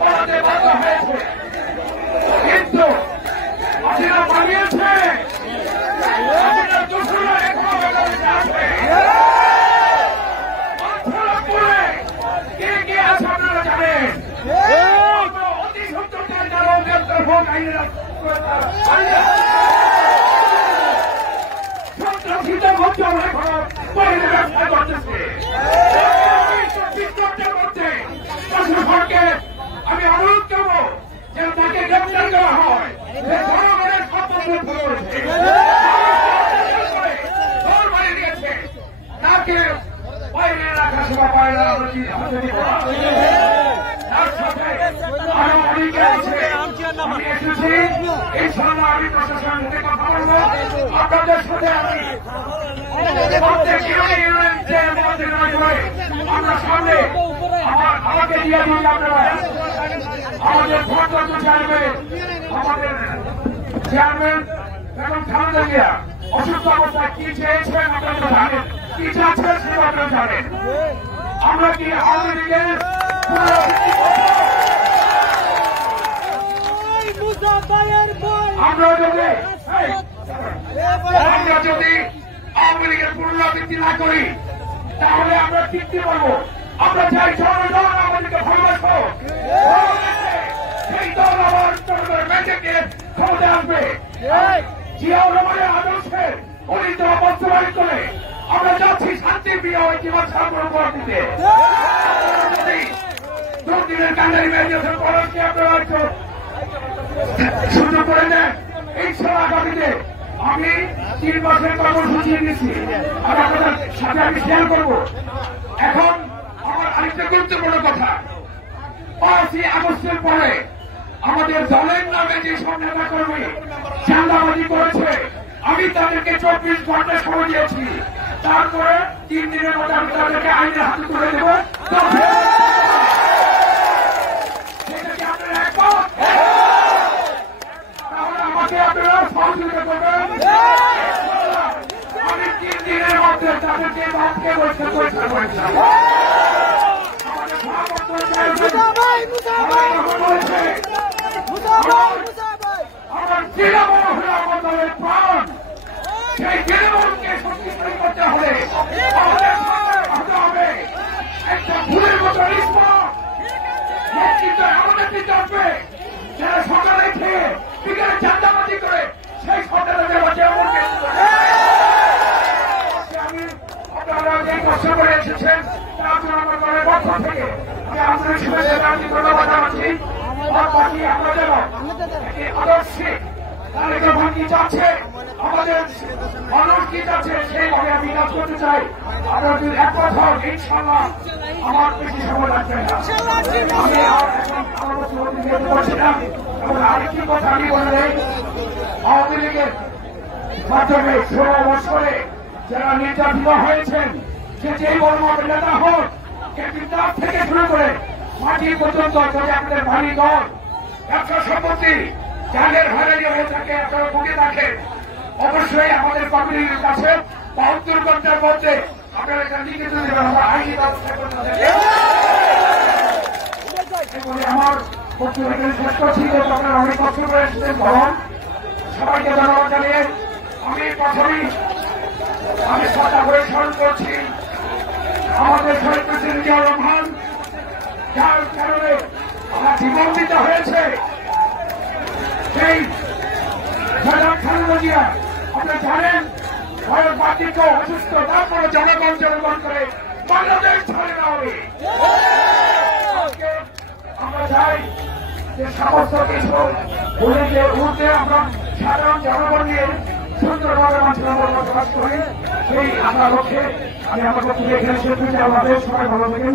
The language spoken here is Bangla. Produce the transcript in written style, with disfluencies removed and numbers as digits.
পড়াতে বাধ্য হয়েছে, কিন্তু হাসিনা বানিয়েছে কে কে আছে আপনারা জানেন। অতি সত্তর সন্ত্রাসীটা করতে ব্যবসা করতেছে। প্রশাসনকে আমি অনুরোধ করবো যেন তাকে গ্রেপ্তার করা হয়। জনগণের দিয়েছে তাকে বাইরে রাখা সেবা পায় না। তার সাথে আরো অনেকে আছে। আমি এসেছি ইনশাআল্লাহ আমি প্রশাসনের সাথে কথা বলবো। আপনাদের সাথে আমি আমরা সামনে আমাকে দিয়ে দিন আপনারা আমাদের ভোটরত চেয়ারম্যান, আমাদের চেয়ারম্যান এখন খালেদা জিয়া অসুস্থ অবস্থায় কি চেয়েছেন আপনারা জানেন, কি চাচ্ছেন সেটা আপনারা জানেন। আমরা কি আওয়ামী লীগের আমরা যদি আওয়ামী লীগের পুনরাবৃত্তি না করি তাহলে আমরা টিকতে পারবো। আমরা চাই জনগণ আমাদেরকে ভালোবাসো, সেই দল আবার মেয়েকে ক্ষমতা আসবে। জিয়াউর রহমানের আদর্শে উনি তো বাস্তবায়ন করে আমরা যাচ্ছি শান্তির প্রিয় জীবন সার্বভৌম দিতে। দুদিনের কান্ডারি মেয়েদের পরশকে আপনারা সুযোগ করে দেন। ইনশাআল্লাহ আগামীতে আমি 3 মাসের কর্মসূচি নিয়েছি, আর আপনাদের সাথে আমি শেয়ার করবো। এখন আমার আরেকটা গুরুত্বপূর্ণ কথা, 5ই আগস্টের পরে আমাদের দলের নামে যে সব নেতা কর্মী চাঁদাবাজি করেছে আমি তাদেরকে 24 ঘন্টা সময় দিয়েছি। তারপরে 3 দিনের মধ্যে আমি তাদেরকে আইনের হাতে তুলে দেব। সেটা কি আপনারা একমত? তাহলে আমাকে আপনারা সহযোগিতা করবেন। আমি 3 দিনের মধ্যে তাদেরকে বাদকে বৈঠক করেছিলাম। আমার তৃণমূল হল আমার দলের প্রাণ। সেই তৃণমূলকে শক্তিশালী করতে হলে আমাদের হতে হবে একটা ভুলের মতো নেতৃত্ব আমাদের দিতে আসবে, যারা সকালে খেয়ে বিকেলে চাঁদাবাজি করে সেই সরকারের আমি আপনারা যে কষ্ট করে এসেছেন তার জন্য আমার দলের পক্ষ থেকে আমি আন্তরিক শুভেচ্ছা জানাচ্ছি, ধন্যবাদ জানাচ্ছি। আদর্শিক তালিকা ভাঙ্গি যাচ্ছে, আমাদের মানুষ কি যাচ্ছে সেইভাবে আমি কাজ করতে চাই। আপনারা যদি একমত হন ইনশাআল্লাহ আমার বেশি সময় লাগবে না। আমি করছিলাম এবং আরেকটি কথা আমি বলে নেই, আওয়ামী লীগের মাধ্যমে 16 বছরে যারা নির্যাতিত হয়েছেন যে যেই বড় মাপের নেতা হোক তার থেকে শুরু করে মাটি পর্যন্ত যদি আপনাদের ভারী দল ব্যবসা সম্পত্তি যাদের হারানি হয়ে থাকে আপনারা বুকে রাখেন, অবশ্যই আমাদের কমিটির কাছে 72 ঘন্টার মধ্যে আপনারা এটা লিখিত দেবেন, আমরা আইনি ব্যবস্থা করতে আমার বক্তব্য শেষ করছি। আপনারা অনেক কষ্ট করে এসেছেন, ভ্রমণ সবাইকে ধন্যবাদ জানিয়ে আমি প্রথমেই আমি শ্রদ্ধা করে স্মরণ করছি আমাদের শহীদ প্রেসিডেন্ট জিয়াউর রহমান, যার কারণে আমার জীবন দিতে হয়েছে। সেই খালেদা জিয়া আপনারা জানেন ভারত বাণিজ্য অসুস্থ, তারপরে জনগণ করে বাংলাদেশ ছাড়ে না হবে। আমরা চাই যে সমস্ত কিছু ভুলে যে উঠে আমরা সাধারণ জনগণ নিয়ে সুন্দরভাবে মানুষের বসবাস করি, সেই আশা লক্ষ্যে আমি আমার বক্তব্য এখানে শেষ করছি। আমাদের সবাই ভালো থাকেন।